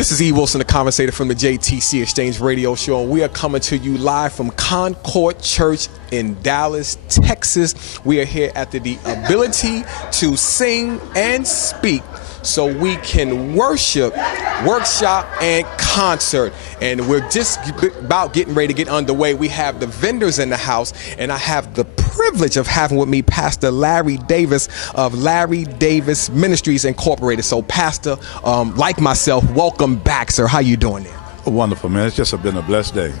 This is E.Wilson, the Conversator from the JTC Exchange Radio Show, and we are coming to you live from Concord Church in Dallas, Texas. We are here after the ability to sing and speak so we can worship, workshop, and concert. And we're just about getting ready to get underway. We have the vendors in the house, and I have the privilege of having with me Pastor Larry Davis of Larry Davis Ministries Incorporated. So, Pastor, like myself, welcome back, sir. How you doing there? Wonderful, man. It's just been a blessed day.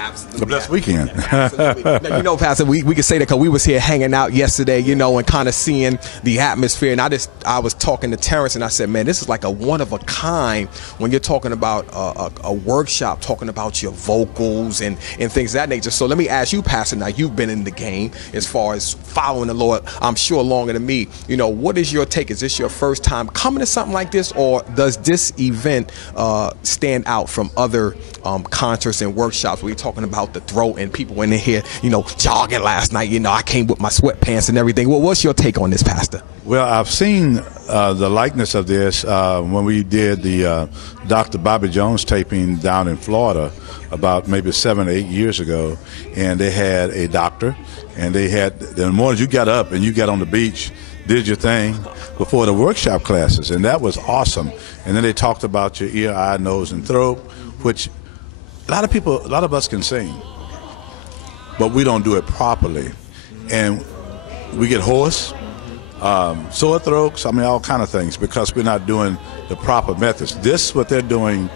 Absolutely. A blessed weekend. Absolutely. Now, you know, Pastor, we can say that because we was here hanging out yesterday, you know, and kind of seeing the atmosphere. And I was talking to Terrence, and I said, man, this is like a one of a kind when you're talking about a workshop, talking about your vocals and things of that nature. So let me ask you, Pastor, now you've been in the game as far as following the Lord, I'm sure longer than me. You know, what is your take? Is this your first time coming to something like this, or does this event stand out from other concerts and workshops where you're talking about the throat and people in here, you know, jogging last night? You know, I came with my sweatpants and everything. Well, what's your take on this, Pastor? Well, I've seen the likeness of this when we did the Dr. Bobby Jones taping down in Florida about maybe 7 or 8 years ago, and they had a doctor, and they had, the morning you got up and you got on the beach, did your thing before the workshop classes, and that was awesome. And then they talked about your ear, eye, nose, and throat, which a lot of us can sing, but we don't do it properly, and we get hoarse, sore throats, I mean, all kind of things, because we're not doing the proper methods. This, what they're doing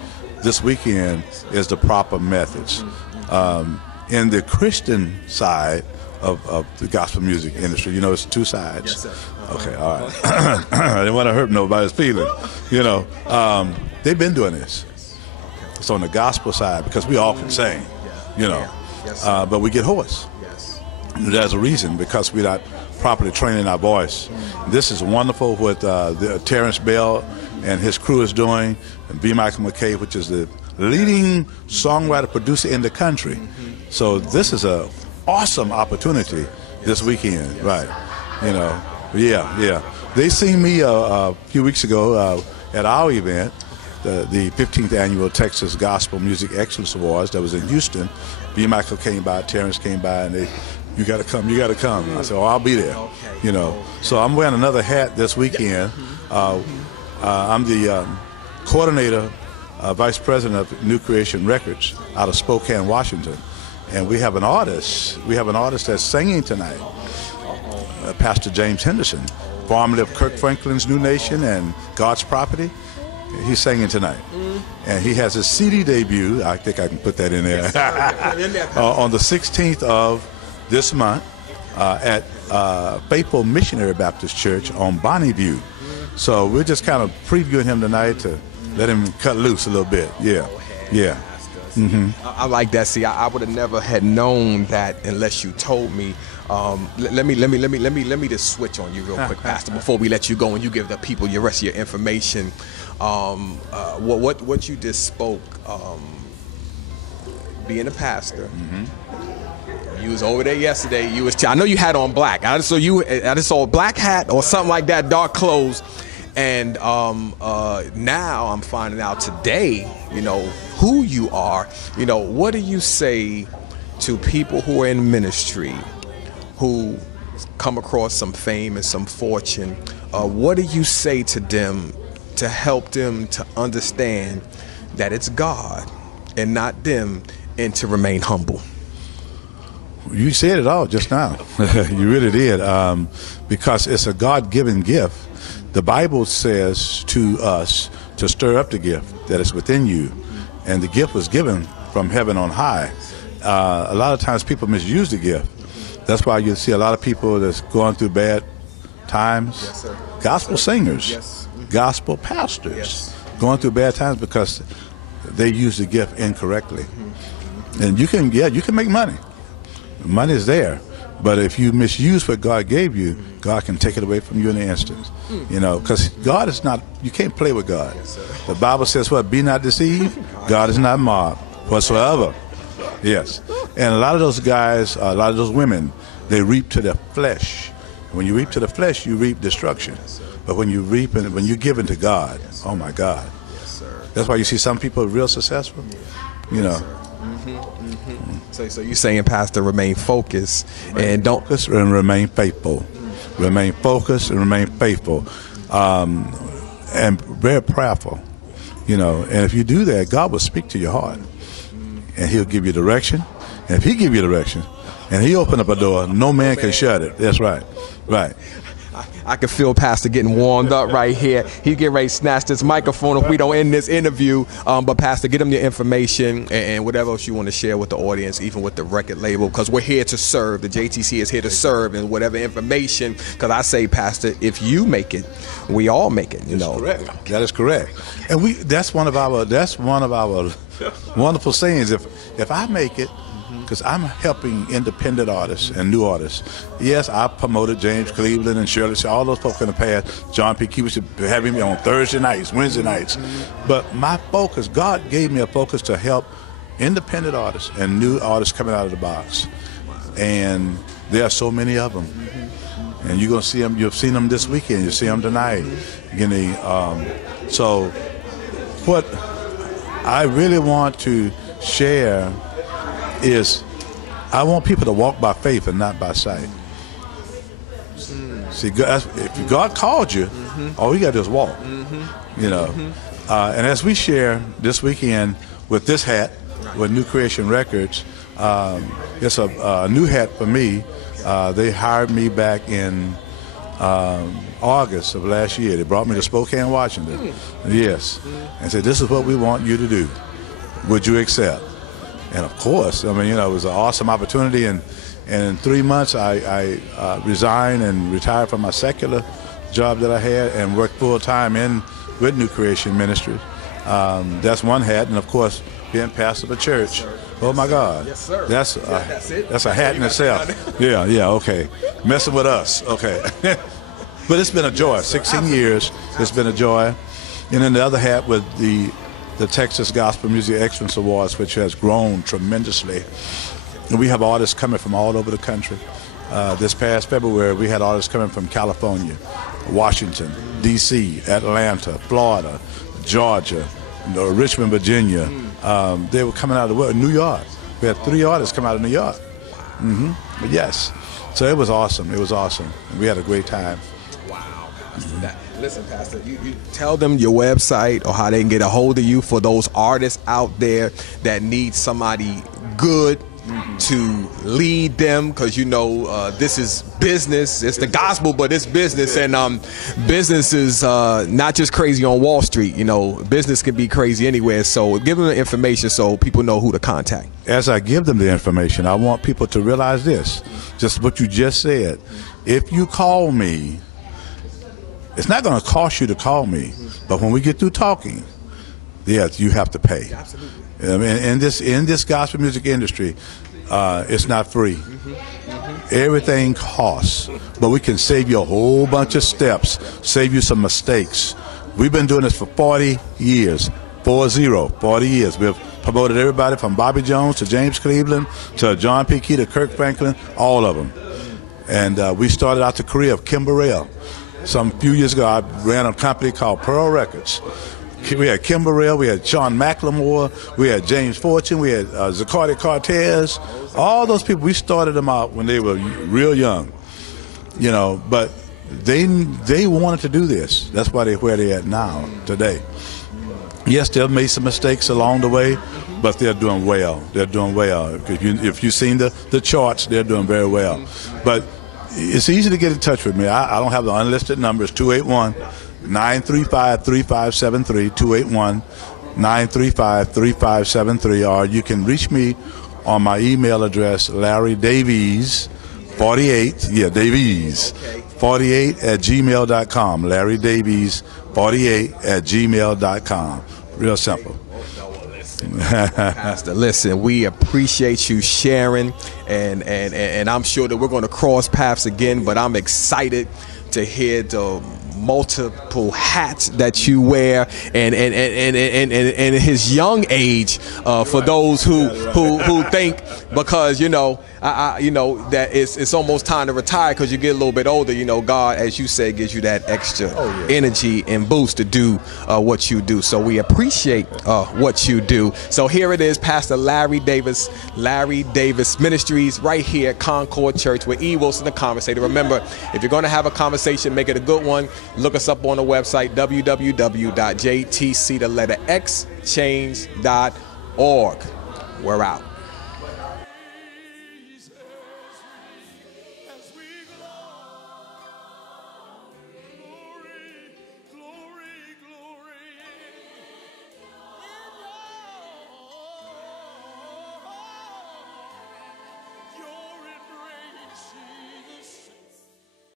this weekend, is the proper methods. In the Christian side of the gospel music industry, you know, it's two sides. Yes, sir. Okay, all right. I didn't want to hurt nobody's feelings. You know, they've been doing this. It's on the gospel side because we all can sing, you know, but we get hoarse. There's a reason, because we're not properly training our voice. This is wonderful what Terrence Bell and his crew is doing, and B. Michael McKay, which is the leading songwriter producer in the country. So this is a awesome opportunity this weekend, right? You know, yeah. They seen me a few weeks ago at our event, the 15th annual Texas Gospel Music Excellence Awards that was in Houston. B. Michael came by, Terrence came by, and you got to come. I said, oh, I'll be there. You know, so I'm wearing another hat this weekend. I'm the coordinator, vice president of New Creation Records out of Spokane, Washington, and we have an artist. That's singing tonight, Pastor James Henderson, formerly of Kirk Franklin's New Nation and God's Property. He's singing tonight, and he has his CD debut. I think I can put that in there. On the 16th of this month at Faithful Missionary Baptist Church on Bonnie View. So we're just kind of previewing him tonight to let him cut loose a little bit. Yeah. I like that. See, I would have never had known that unless you told me. Let me just switch on you real quick, Pastor, before we let you go and you give the people your rest of your information. What you just spoke, being a pastor. You was over there yesterday. I know you had on black. I just saw a black hat or something like that, dark clothes. And now I'm finding out today, you know, who you are. You know, what do you say to people who are in ministry, who come across some fame and some fortune? What do you say to them to help them to understand that it's God and not them, and to remain humble? You said it all just now. You really did, because it's a God-given gift. The Bible says to us to stir up the gift that is within you, and the gift was given from heaven on high. A lot of times people misuse the gift. That's why you see a lot of people that's going through bad times. Gospel singers, gospel pastors, going through bad times because they use the gift incorrectly. And you can make money. Money is there, but if you misuse what God gave you, God can take it away from you in an instant. You know, because God is not, you can't play with God. The Bible says what? Be not deceived. God is not mocked whatsoever. Yes. And a lot of those guys, a lot of those women, they reap to their flesh. When you reap to the flesh, you reap destruction. But when you reap and when you give into God, oh my God, That's why you see some people real successful. You know. So you're saying, Pastor, remain focused and don't focus and remain faithful. Remain focused and remain faithful, and very prayerful. You know, and if you do that, God will speak to your heart, and He'll give you direction. And if He give you direction, and He open up a door, no man can shut it. That's right, right. I can feel Pastor getting warmed up right here. He's getting ready to snatch this microphone if we don't end this interview. But Pastor, get him your information and whatever else you want to share with the audience, even with the record label, because we're here to serve. The JTC is here to serve, and whatever information. Because I say, Pastor, if you make it, we all make it. You know, correct. That is correct. And that's one of our wonderful sayings. If I make it. Because I'm helping independent artists and new artists. Yes, I promoted James Cleveland and Shirley, all those folks in the past. John P. Key was having me on Thursday nights, Wednesday nights. But my focus, God gave me a focus to help independent artists and new artists coming out of the box. And there are so many of them. And you're going to see them. You've seen them this weekend. You'll see them tonight. So what I really want to share is I want people to walk by faith and not by sight. See, if God called you, all you got to do is walk. You know, and as we share this weekend with this hat, with New Creation Records, it's a new hat for me. They hired me back in August of last year. They brought me to Spokane, Washington. Yes, and said, "This is what we want you to do. Would you accept?" And of course, I mean, you know, it was an awesome opportunity. And in 3 months, I resigned and retired from my secular job that I had and worked full time with New Creation Ministries. That's one hat, and of course, being pastor of a church. Oh my God, yes, sir. That's a hat in itself. Yeah, okay. Messing with us, okay. But it's been a joy. 16 years, it's been a joy. And then the other hat with the Texas Gospel Music Excellence Awards, which has grown tremendously. And we have artists coming from all over the country. This past February, we had artists coming from California, Washington, D.C., Atlanta, Florida, Georgia, Richmond, Virginia. They were coming out of the world. New York. We had 3 artists come out of New York. But yes. So it was awesome. It was awesome. We had a great time. Wow. Listen, Pastor, you tell them your website or how they can get a hold of you for those artists out there that need somebody good to lead them, because you know this is business. It's the gospel, but it's business, and business is not just crazy on Wall Street. You know, business can be crazy anywhere. So give them the information so people know who to contact. As I give them the information, I want people to realize this, just what you just said. If you call me, it's not going to cost you to call me, but when we get through talking, yes, you have to pay. Absolutely. I mean, in this gospel music industry, it's not free. Everything costs, but we can save you a whole bunch of steps, save you some mistakes. We've been doing this for 40 years, 40 years. We've promoted everybody from Bobby Jones to James Cleveland to John P. Key to Kirk Franklin, all of them. And we started out the career of Kim Burrell. Some few years ago, I ran a company called Pearl Records. We had Kim Burrell, we had Sean McLemore, we had James Fortune, we had Zacardi Cortez. All those people, we started them out when they were real young, you know. But they wanted to do this. That's why they're where they're at now, today. Yes, they've made some mistakes along the way, but they're doing well. They're doing well. If you've seen the charts, they're doing very well. But it's easy to get in touch with me. I don't have the unlisted numbers. 281-935-3573, 281-935-3573, or you can reach me on my email address, Larry Davies 48, Davies 48 at gmail.com, Larry Davies 48 at gmail.com. Real simple. Pastor, listen, we appreciate you sharing, and I'm sure that we're going to cross paths again, but I'm excited to hear the multiple hats that you wear, and his young age, for those who think, because that it's almost time to retire because you get a little bit older. God, as you say, gives you that extra energy and boost to do what you do. So we appreciate what you do. So here it is, Pastor Larry Davis Ministries, right here at Concord Church with E.Wilson, the Conversator. Remember, if you're going to have a conversation, make it a good one. Look us up on the website, www.jtc, the letter X, change.org. We're out.